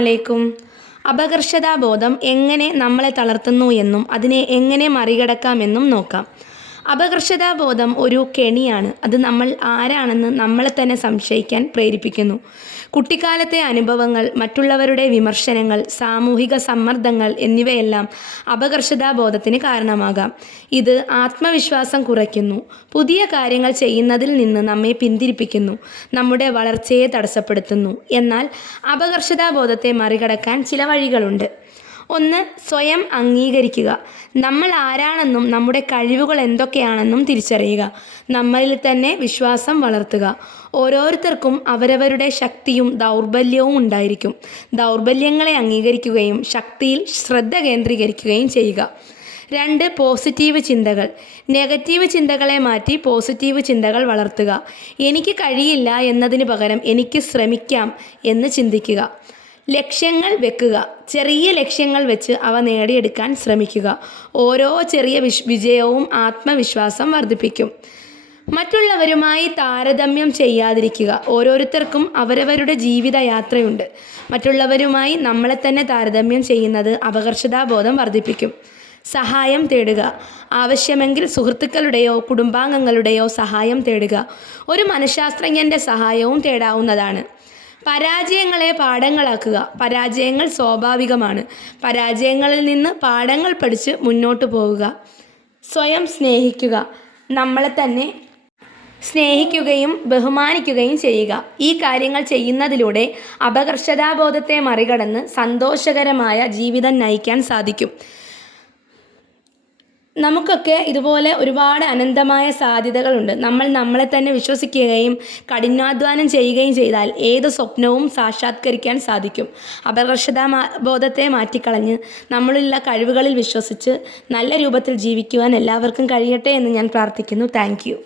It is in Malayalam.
അലൈക്കും. അപകർഷതാബോധം എങ്ങനെ നമ്മളെ തളർത്തുന്നു എന്നും അതിനെ എങ്ങനെ മറികടക്കാമെന്നും നോക്കാം. അപകർഷതാബോധം ഒരു കെണിയാണ്. അത് നമ്മൾ ആരാണെന്ന് നമ്മളെ തന്നെ സംശയിക്കാൻ പ്രേരിപ്പിക്കുന്നു. കുട്ടിക്കാലത്തെ അനുഭവങ്ങൾ, മറ്റുള്ളവരുടെ വിമർശനങ്ങൾ, സാമൂഹിക സമ്മർദ്ദങ്ങൾ എന്നിവയെല്ലാം അപകർഷതാബോധത്തിന് കാരണമാകാം. ഇത് ആത്മവിശ്വാസം കുറയ്ക്കുന്നു, പുതിയ കാര്യങ്ങൾ ചെയ്യുന്നതിൽ നിന്ന് നമ്മെ പിന്തിരിപ്പിക്കുന്നു, നമ്മുടെ വളർച്ചയെ തടസ്സപ്പെടുത്തുന്നു. എന്നാൽ അപകർഷതാബോധത്തെ മറികടക്കാൻ ചില വഴികളുണ്ട്. 1. സ്വയം അംഗീകരിക്കുക. നമ്മൾ ആരാണെന്നും നമ്മുടെ കഴിവുകൾ എന്തൊക്കെയാണെന്നും തിരിച്ചറിയുക. നമ്മളിൽ തന്നെ വിശ്വാസം വളർത്തുക. ഓരോരുത്തർക്കും അവരവരുടെ ശക്തിയും ദൗർബല്യവും ഉണ്ടായിരിക്കും. ദൗർബല്യങ്ങളെ അംഗീകരിക്കുകയും ശക്തിയിൽ ശ്രദ്ധ കേന്ദ്രീകരിക്കുകയും ചെയ്യുക. 2. പോസിറ്റീവ് ചിന്തകൾ. നെഗറ്റീവ് ചിന്തകളെ മാറ്റി പോസിറ്റീവ് ചിന്തകൾ വളർത്തുക. എനിക്ക് കഴിയില്ല എന്നതിന് പകരം എനിക്ക് ശ്രമിക്കാം എന്ന് ചിന്തിക്കുക. ലക്ഷ്യങ്ങൾ വെക്കുക. ചെറിയ ലക്ഷ്യങ്ങൾ വെച്ച് അവ നേടിയെടുക്കാൻ ശ്രമിക്കുക. ഓരോ ചെറിയ വിജയവും ആത്മവിശ്വാസം വർദ്ധിപ്പിക്കും. മറ്റുള്ളവരുമായി താരതമ്യം ചെയ്യാതിരിക്കുക. ഓരോരുത്തർക്കും അവരവരുടെ ജീവിതയാത്രയുണ്ട്. മറ്റുള്ളവരുമായി നമ്മളെ തന്നെ താരതമ്യം ചെയ്യുന്നത് അപകർഷതാബോധം വർദ്ധിപ്പിക്കും. സഹായം തേടുക. ആവശ്യമെങ്കിൽ സുഹൃത്തുക്കളുടെയോ കുടുംബാംഗങ്ങളുടെയോ സഹായം തേടുക. ഒരു മനഃശാസ്ത്രജ്ഞൻ്റെ സഹായവും തേടാവുന്നതാണ്. പരാജയങ്ങളെ പാഠങ്ങളാക്കുക. പരാജയങ്ങൾ സ്വാഭാവികമാണ്. പരാജയങ്ങളിൽ നിന്ന് പാഠങ്ങൾ പഠിച്ച് മുന്നോട്ട് പോവുക. സ്വയം സ്നേഹിക്കുക. നമ്മളെ തന്നെ സ്നേഹിക്കുകയും ബഹുമാനിക്കുകയും ചെയ്യുക. ഈ കാര്യങ്ങൾ ചെയ്യുന്നതിലൂടെ അപകർഷതാബോധത്തെ മറികടന്ന് സന്തോഷകരമായ ജീവിതം നയിക്കാൻ സാധിക്കും. നമുക്കൊക്കെ ഇതുപോലെ ഒരുപാട് അനന്തമായ സാധ്യതകളുണ്ട്. നമ്മൾ നമ്മളെ തന്നെ വിശ്വസിക്കുകയും കഠിനാധ്വാനം ചെയ്യുകയും ചെയ്താൽ ഏത് സ്വപ്നവും സാക്ഷാത്കരിക്കാൻ സാധിക്കും. ബോധത്തെ മാറ്റിക്കളഞ്ഞ് നമ്മളുള്ള കഴിവുകളിൽ വിശ്വസിച്ച് നല്ല രൂപത്തിൽ ജീവിക്കുവാൻ എല്ലാവർക്കും കഴിയട്ടെ എന്ന് ഞാൻ പ്രാർത്ഥിക്കുന്നു. Thank you.